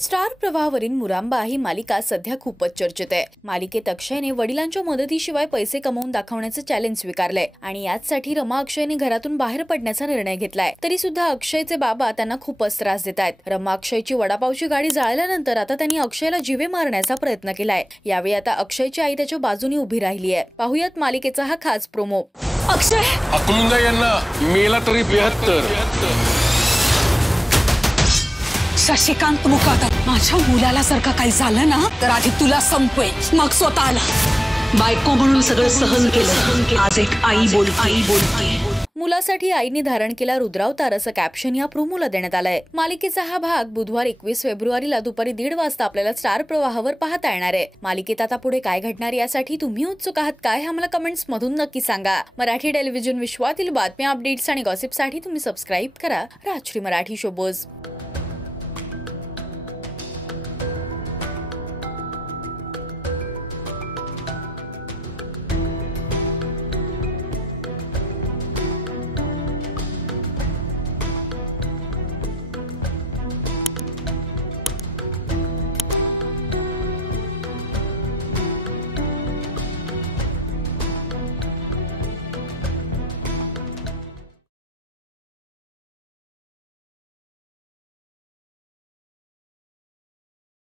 Star प्रवाहावरील मुरांबा ही मालिका सध्या खूपच चर्चेत आहे। मालिकेत अक्षयने वडिलांच्या मदतीशिवाय पैसे कमवून दाखवण्याचे चॅलेंज स्वीकारले आणि यासाठी रमा अक्षयने घरातून बाहेर पडण्याचा निर्णय घेतलाय। तरी सुद्धा अक्षयचे बाबा त्यांना खूपच त्रास देतायत। रमा अक्षयची वडापावची गाडी जाळल्यानंतर आता त्यांनी अक्षयला जीवे मारण्याचा प्रयत्न केलाय। यावेळी आता अक्षयची आई त्याच्या बाजूने उभी राहिली आहे। पाहुयात मालिकेचा हा खास प्रोमो। अक्षय अकलूंगा यांना मेला तरी 72। शशिकांत मुकादम, माझ्या मुलाला जर का काही झालं ना तर आधी तुला संपवेल, मग स्वतःला। बायको म्हणून सगळं सहन केलं, आज एक आई बोलते। मुलासाठी आईने धारण केला रुद्रावतार असं कॅप्शन या प्रोमोला देण्यात आलंय। मालिकेचा हा भाग बुधवार 21 फेब्रुवारीला दुपारी 1:30 वाजता आपल्याला स्टार प्रवाहावर पाहता येणार आहे। मालिकेत आता पुढे काय घडणार यासाठी तुम्ही उत्सुक आहात काय, आम्हाला कमेंट्स मधून नक्की सांगा। मराठी टेलिव्हिजन विश्वातील बातम्या, अपडेट्स आणि गॉसिपसाठी तुम्ही सबस्क्राईब करा राजश्री मराठी शोबोज।